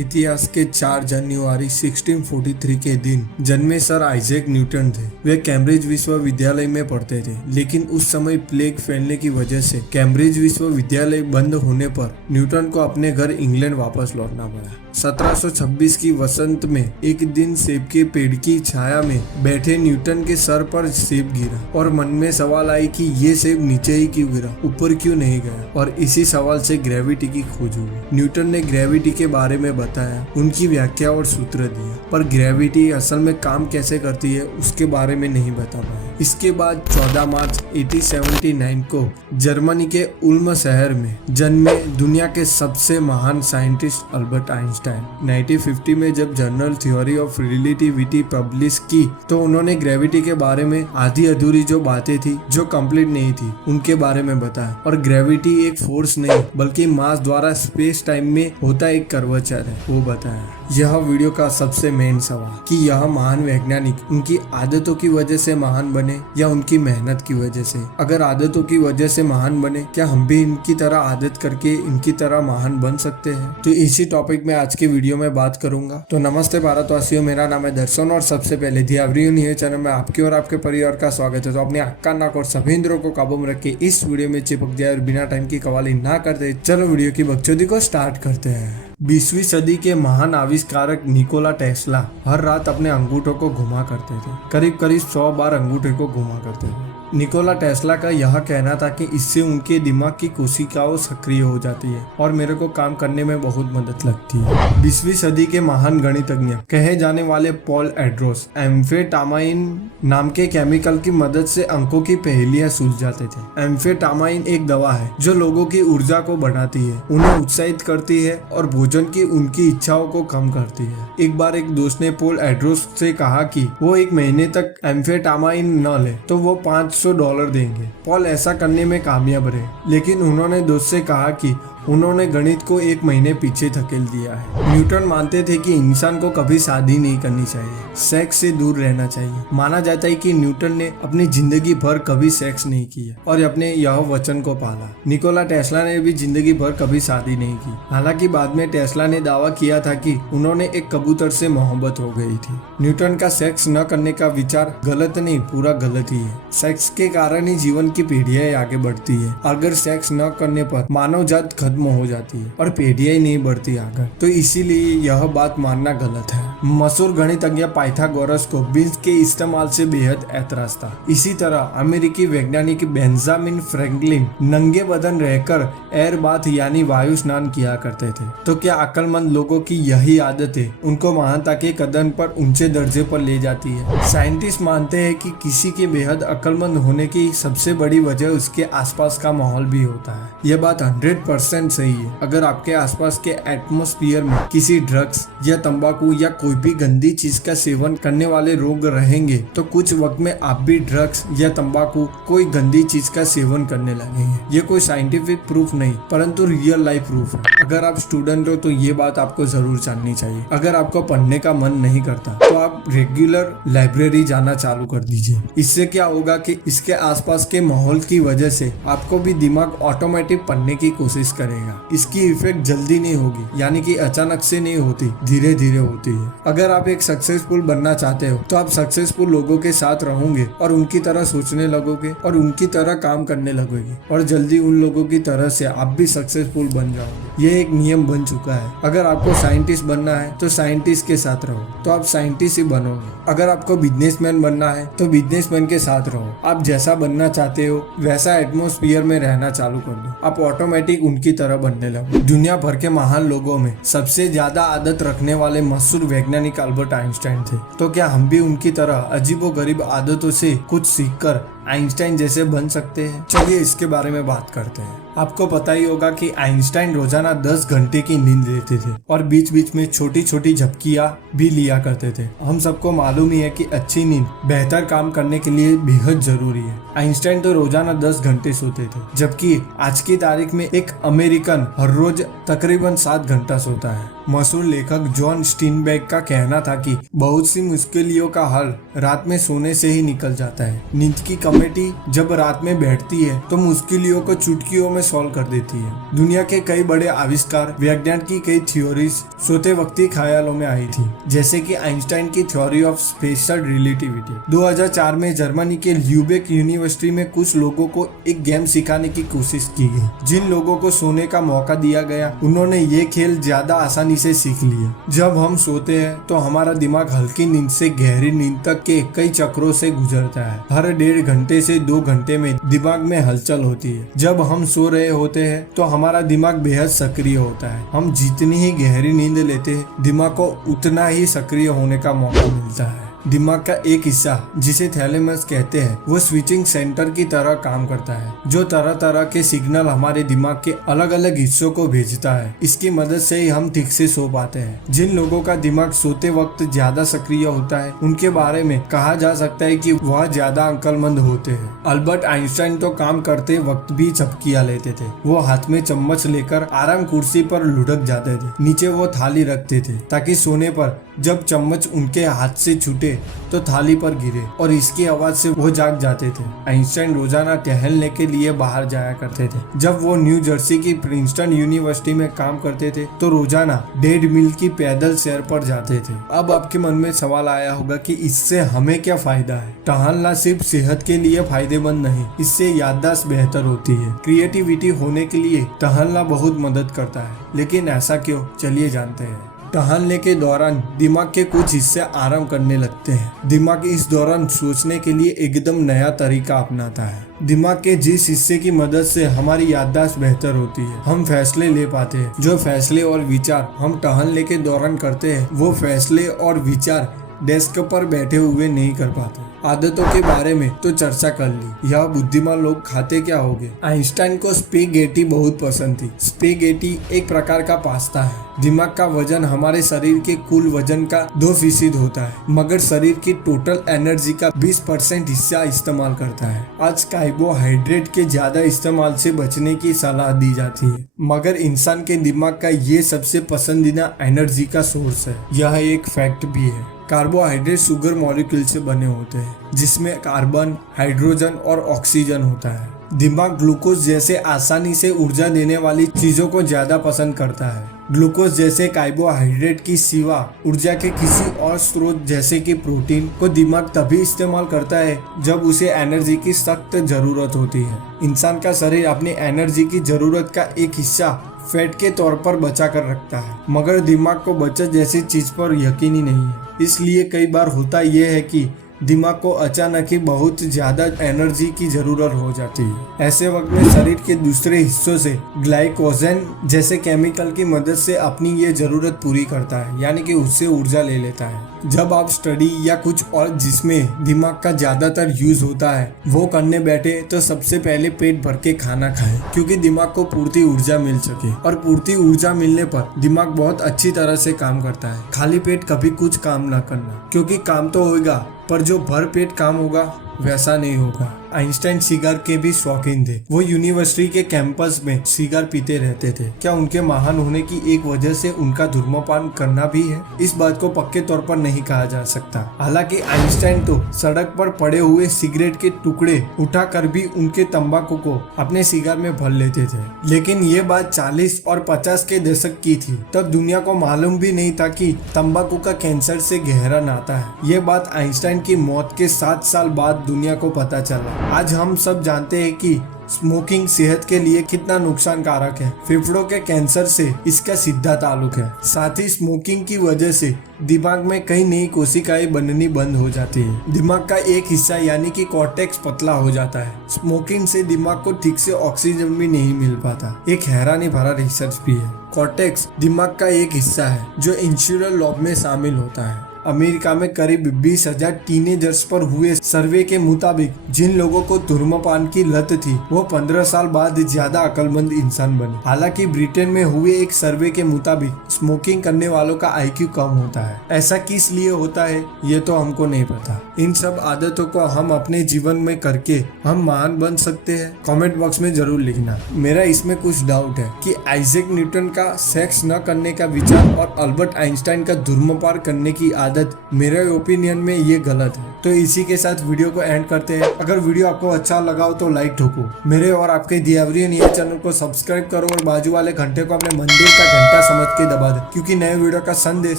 इतिहास के 4 जनवरी 1643 के दिन जन्मे सर आइजैक न्यूटन थे। वे कैम्ब्रिज विश्वविद्यालय में पढ़ते थे, लेकिन उस समय प्लेग फैलने की वजह से कैम्ब्रिज विश्वविद्यालय बंद होने पर न्यूटन को अपने घर इंग्लैंड वापस लौटना पड़ा। 1726 की वसंत में एक दिन सेब के पेड़ की छाया में बैठे न्यूटन के सर पर सेब गिरा और मन में सवाल आई कि ये सेब नीचे ही क्यों गिरा, ऊपर क्यों नहीं गया। और इसी सवाल से ग्रेविटी की खोज हुई। न्यूटन ने ग्रेविटी के बारे में बताया, उनकी व्याख्या और सूत्र दिए, पर ग्रेविटी असल में काम कैसे करती है उसके बारे में नहीं बता पाए। इसके बाद 14 मार्च 1879 को जर्मनी के उल्म शहर में जन्मे दुनिया के सबसे महान साइंटिस्ट अल्बर्ट आइंस्टाइन। 1950 में जब journal theory of relativity publish की तो उन्होंने ग्रेविटी के बारे में आधी अधूरी जो बातें थी, जो कंप्लीट नहीं थी, उनके बारे में बताया। और ग्रेविटी एक फोर्स नहीं बल्कि मास द्वारा स्पेस टाइम में होता एक कर्वेचर है, वो बताया। यह वीडियो का सबसे मेन सवाल कि यह महान वैज्ञानिक उनकी आदतों की वजह से महान बने या उनकी मेहनत की वजह से। अगर आदतों की वजह से महान बने, क्या हम भी इनकी तरह आदत करके इनकी तरह महान बन सकते हैं? तो इसी टॉपिक में आज के वीडियो में बात करूंगा। तो नमस्ते भारतवासियों, मेरा नाम है दर्शन और सबसे पहले दी एवरीवन चैनल में आपके और आपके परिवार का स्वागत है। तो अपने अक्का नाक और सभी इंद्रियों को काबू में रख के इस वीडियो में चिपक जाए और बिना टाइम की कवाली ना करते चलो वीडियो की बकचोदी को स्टार्ट करते हैं। 20वीं सदी के महान आविष्कारक निकोला टेस्ला हर रात अपने अंगूठों को घुमा करते थे। करीब 100 बार अंगूठे को घुमा करते थे। निकोला टेस्ला का यह कहना था कि इससे उनके दिमाग की कोशिकाओं सक्रिय हो जाती है और मेरे को काम करने में बहुत मदद लगती है। 20वीं सदी के महान गणितज्ञ कहे जाने वाले पॉल एड्रोस एम्फेटामाइन नाम के केमिकल की मदद से अंकों की पहेलियां सुलझ जाते थे। एम्फेटामाइन एक दवा है जो लोगों की ऊर्जा को बढ़ाती है, उन्हें उत्साहित करती है और भोजन की उनकी इच्छाओं को कम करती है। एक बार एक दोस्त ने पॉल एड्रोस से कहा कि वो एक महीने तक एम्फेटामाइन न ले तो वो $500 देंगे। पॉल ऐसा करने में कामयाब रहे, लेकिन उन्होंने दोस्त से कहा कि उन्होंने गणित को 1 महीने पीछे धकेल दिया है। न्यूटन मानते थे कि इंसान को कभी शादी नहीं करनी चाहिए, सेक्स से दूर रहना चाहिए। माना जाता है कि न्यूटन ने अपनी जिंदगी भर कभी सेक्स नहीं किया और अपने यह वचन को पाला। निकोला टेस्ला ने भी जिंदगी भर कभी शादी नहीं की। हालांकि बाद में टेस्ला ने दावा किया था कि उन्होंने एक कबूतर से मोहब्बत हो गई थी। न्यूटन का सेक्स न करने का विचार गलत नहीं, पूरा गलत ही है। सेक्स के कारण ही जीवन की पीढ़ियां आगे बढ़ती है। अगर सेक्स न करने पर मानव जात खत्म हो जाती है और पीढ़ियां ही नहीं बढ़ती आगे, तो इसीलिए यह बात मानना गलत है। मशहूर गणितज्ञ पाइथागोरस को बीन्स के इस्तेमाल से बेहद ऐतराज था। इसी तरह अमेरिकी वैज्ञानिक बेंजामिन फ्रैंकलिन नंगे बदन रहकर एयर बाथ यानी वायु स्नान किया करते थे। तो क्या अक्लमंद लोगों की यही आदतें उनको महानता के कदम पर ऊंचे दर्जे पर ले जाती है? साइंटिस्ट मानते हैं कि किसी के बेहद अक्लमंद होने की सबसे बड़ी वजह उसके आसपास का माहौल भी होता है। यह बात 100% सही है। अगर आपके आसपास के एटमॉस्फेयर में किसी ड्रग्स या तंबाकू या कोई भी गंदी चीज का सेवन करने वाले लोग रहेंगे तो कुछ वक्त में आप भी ड्रग्स या तंबाकू कोई गंदी चीज का सेवन करने लगेंगे। ये कोई साइंटिफिक प्रूफ नहीं परंतु रियल लाइफ प्रूफ है। अगर आप स्टूडेंट हो तो ये बात आपको जरूर जाननी चाहिए। अगर आपको पढ़ने का मन नहीं करता तो आप रेगुलर लाइब्रेरी जाना चालू कर दीजिए। इससे क्या होगा कि इसके आसपास के माहौल की वजह से आपको भी दिमाग ऑटोमेटिक पढ़ने की कोशिश करेगा। इसकी इफेक्ट जल्दी नहीं होगी, यानी कि अचानक से नहीं होती, धीरे धीरे होती है। अगर आप एक सक्सेसफुल बनना चाहते हो तो आप सक्सेसफुल लोगों के साथ रहोगे और उनकी तरह सोचने लगोगे और उनकी तरह काम करने लगोगे और जल्दी उन लोगों की तरह से आप भी सक्सेसफुल बन जाओगे। ये एक नियम बन चुका है। अगर आपको साइंटिस्ट बनना है तो साइंटिस्ट के साथ रहो, तो आप साइंटिस्ट ही बनोगे। अगर आपको बिजनेसमैन बनना है तो बिजनेसमैन के साथ रहो। आप जैसा बनना चाहते हो वैसा एटमॉस्फेयर में रहना चालू कर दो, आप ऑटोमेटिक उनकी तरह बनने लगो। दुनिया भर के महान लोगों में सबसे ज्यादा आदत रखने वाले मशहूर वैज्ञानिक अल्बर्ट आइंस्टाइन थे। तो क्या हम भी उनकी तरह अजीबोगरीब आदतों से कुछ सीखकर आइंस्टाइन जैसे बन सकते हैं? चलिए इसके बारे में बात करते हैं। आपको पता ही होगा कि आइंस्टाइन रोजाना 10 घंटे की नींद लेते थे और बीच बीच में छोटी छोटी झपकियां भी लिया करते थे। हम सबको मालूम ही है कि अच्छी नींद बेहतर काम करने के लिए बेहद जरूरी है। आइंस्टाइन तो रोजाना 10 घंटे सोते थे, जबकि आज की तारीख में एक अमेरिकन हर रोज तकरीबन 7 घंटा सोता है। मशहूर लेखक जॉन स्टीनबेक का कहना था कि बहुत सी मुश्किलों का हल रात में सोने से ही निकल जाता है। नींद की कमेटी जब रात में बैठती है तो मुश्किलों को चुटकियों में में सॉल्व कर देती है। दुनिया के कई बड़े आविष्कार, विज्ञान की कई थ्योरीज सोते वक्त ही ख्यालों में आई थी, जैसे कि आइंस्टाइन की थ्योरी ऑफ स्पेशल रिलेटिविटी। 2004 में जर्मनी के ल्यूबेक यूनिवर्सिटी में कुछ लोगों को एक गेम सिखाने की कोशिश की गई। जिन लोगों को सोने का मौका दिया गया, उन्होंने ये खेल ज्यादा आसानी से सीख लिए। जब हम सोते हैं तो हमारा दिमाग हल्की नींद से गहरी नींद तक के कई चक्रों से गुजरता है। हर 1.5 घंटे से 2 घंटे में दिमाग में हलचल होती है। जब हम सो रहे होते हैं तो हमारा दिमाग बेहद सक्रिय होता है। हम जितनी ही गहरी नींद लेते हैं, दिमाग को उतना ही सक्रिय होने का मौका मिलता है। दिमाग का एक हिस्सा, जिसे थैलेमस कहते हैं, वो स्विचिंग सेंटर की तरह काम करता है, जो तरह तरह के सिग्नल हमारे दिमाग के अलग अलग हिस्सों को भेजता है। इसकी मदद से ही हम ठीक से सो पाते हैं। जिन लोगों का दिमाग सोते वक्त ज्यादा सक्रिय होता है, उनके बारे में कहा जा सकता है कि वह ज्यादा अक्लमंद होते हैं। अल्बर्ट आइंस्टाइन तो काम करते वक्त भी झपकियां लेते थे। वो हाथ में चम्मच लेकर आराम कुर्सी पर लुढ़क जाते थे। नीचे वो थाली रखते थे ताकि सोने पर जब चम्मच उनके हाथ से छूटे तो थाली पर गिरे, और इसकी आवाज से वो जाग जाते थे। आइंस्टाइन रोजाना टहलने के लिए बाहर जाया करते थे। जब वो न्यू जर्सी की प्रिंसटन यूनिवर्सिटी में काम करते थे तो रोजाना 1.5 मील की पैदल सैर पर जाते थे। अब आपके मन में सवाल आया होगा कि इससे हमें क्या फायदा है। टहलना सिर्फ सेहत के लिए फायदेमंद नहीं, इससे याददाश्त बेहतर होती है। क्रिएटिविटी होने के लिए टहलना बहुत मदद करता है। लेकिन ऐसा क्यों, चलिए जानते हैं। टहलने के दौरान दिमाग के कुछ हिस्से आराम करने लगते हैं। दिमाग इस दौरान सोचने के लिए एकदम नया तरीका अपनाता है। दिमाग के जिस हिस्से की मदद से हमारी याददाश्त बेहतर होती है, हम फैसले ले पाते हैं। जो फैसले और विचार हम टहलने के दौरान करते हैं, वो फैसले और विचार डेस्क पर बैठे हुए नहीं कर पाते। आदतों के बारे में तो चर्चा कर ली। यह बुद्धिमान लोग खाते क्या होंगे। आइंस्टाइन को स्पेगेटी बहुत पसंद थी। स्पेगेटी एक प्रकार का पास्ता है। दिमाग का वजन हमारे शरीर के कुल वजन का 2% होता है, मगर शरीर की टोटल एनर्जी का 20% हिस्सा इस्तेमाल करता है। आज कार्बोहाइड्रेट के ज्यादा इस्तेमाल से बचने की सलाह दी जाती है, मगर इंसान के दिमाग का ये सबसे पसंदीदा एनर्जी का सोर्स है। यह एक फैक्ट भी है। कार्बोहाइड्रेट शुगर मॉलिक्यूल से बने होते हैं, जिसमें कार्बन, हाइड्रोजन और ऑक्सीजन होता है। दिमाग ग्लूकोज जैसे आसानी से ऊर्जा देने वाली चीजों को ज्यादा पसंद करता है। ग्लूकोज जैसे कार्बोहाइड्रेट की सिवा ऊर्जा के किसी और स्रोत जैसे कि प्रोटीन को दिमाग तभी इस्तेमाल करता है जब उसे एनर्जी की सख्त जरूरत होती है। इंसान का शरीर अपनी एनर्जी की जरूरत का एक हिस्सा फैट के तौर पर बचा कर रखता है, मगर दिमाग को बचत जैसी चीज पर यकीन ही नहीं है। इसलिए कई बार होता यह है कि दिमाग को अचानक ही बहुत ज्यादा एनर्जी की जरूरत हो जाती है। ऐसे वक्त में शरीर के दूसरे हिस्सों से ग्लाइकोजन जैसे केमिकल की मदद से अपनी ये जरूरत पूरी करता है, यानी कि उससे ऊर्जा ले लेता है। जब आप स्टडी या कुछ और जिसमें दिमाग का ज्यादातर यूज होता है वो करने बैठे तो सबसे पहले पेट भर के खाना खाएं, क्योंकि दिमाग को पूर्ति ऊर्जा मिल सके। और पूर्ति ऊर्जा मिलने पर दिमाग बहुत अच्छी तरह से काम करता है। खाली पेट कभी कुछ काम ना करना, क्योंकि काम तो होगा पर जो भर पेट काम होगा वैसा नहीं होगा। आइंस्टाइन सिगार के भी शौकीन थे। वो यूनिवर्सिटी के कैंपस में सिगार पीते रहते थे। क्या उनके महान होने की एक वजह से उनका धूम्रपान करना भी है? इस बात को पक्के तौर पर नहीं कहा जा सकता। हालांकि आइंस्टाइन तो सड़क पर पड़े हुए सिगरेट के टुकड़े उठाकर भी उनके तंबाकू को अपने सिगार में भर लेते थे। लेकिन ये बात 40 और 50 के दशक की थी। तब दुनिया को मालूम भी नहीं था कि तंबाकू का कैंसर से गहरा नाता है। ये बात आइंस्टाइन की मौत के 7 साल बाद दुनिया को पता चला। आज हम सब जानते हैं कि स्मोकिंग सेहत के लिए कितना नुकसानकारक है। फेफड़ों के कैंसर से इसका सीधा ताल्लुक है। साथ ही स्मोकिंग की वजह से दिमाग में कई नई कोशिकाएं बननी बंद हो जाती है। दिमाग का एक हिस्सा यानी कि कॉर्टेक्स पतला हो जाता है। स्मोकिंग से दिमाग को ठीक से ऑक्सीजन भी नहीं मिल पाता। एक हैरानी भरा रिसर्च भी है। कॉर्टेक्स दिमाग का एक हिस्सा है जो इंफ्रंटल लॉब में शामिल होता है। अमेरिका में करीब 20,000 टीनेजर्स पर हुए सर्वे के मुताबिक जिन लोगों को धूम्रपान की लत थी वो 15 साल बाद ज्यादा अक्लमंद इंसान बने। हालांकि ब्रिटेन में हुए एक सर्वे के मुताबिक स्मोकिंग करने वालों का IQ कम होता है। ऐसा किस लिए होता है ये तो हमको नहीं पता। इन सब आदतों को हम अपने जीवन में करके हम महान बन सकते हैं? कमेंट बॉक्स में जरूर लिखना। मेरा इसमें कुछ डाउट है कि आइजैक न्यूटन का सेक्स न करने का विचार और अल्बर्ट आइंस्टाइन का धूम्रपान करने की आदत मेरे ओपिनियन में ये गलत है। तो इसी के साथ वीडियो को एंड करते हैं। अगर वीडियो आपको अच्छा लगा हो तो लाइक ठोको, मेरे और आपके दियावरी निया चैनल को सब्सक्राइब करो और बाजू वाले घंटे को अपने मंदिर का घंटा समझ के दबा दे, क्योंकि नए वीडियो का संदेश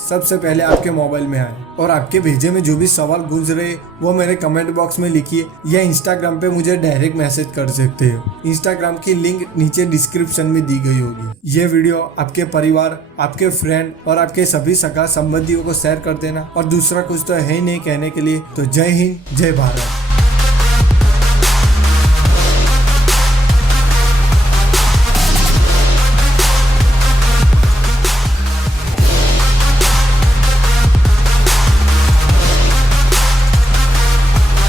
सबसे पहले आपके मोबाइल में आए। और आपके भेजे में जो भी सवाल गूंज रहे वो मेरे कमेंट बॉक्स में लिखिए या इंस्टाग्राम पे मुझे डायरेक्ट मैसेज कर सकते हो। इंस्टाग्राम की लिंक नीचे डिस्क्रिप्शन में दी गई होगी। ये वीडियो आपके परिवार, आपके फ्रेंड और आपके सभी सगा संबंधियों को शेयर कर देना। और दूसरा कुछ तो है ही नहीं कहने के लिए, तो जय हिंद, जय भारत।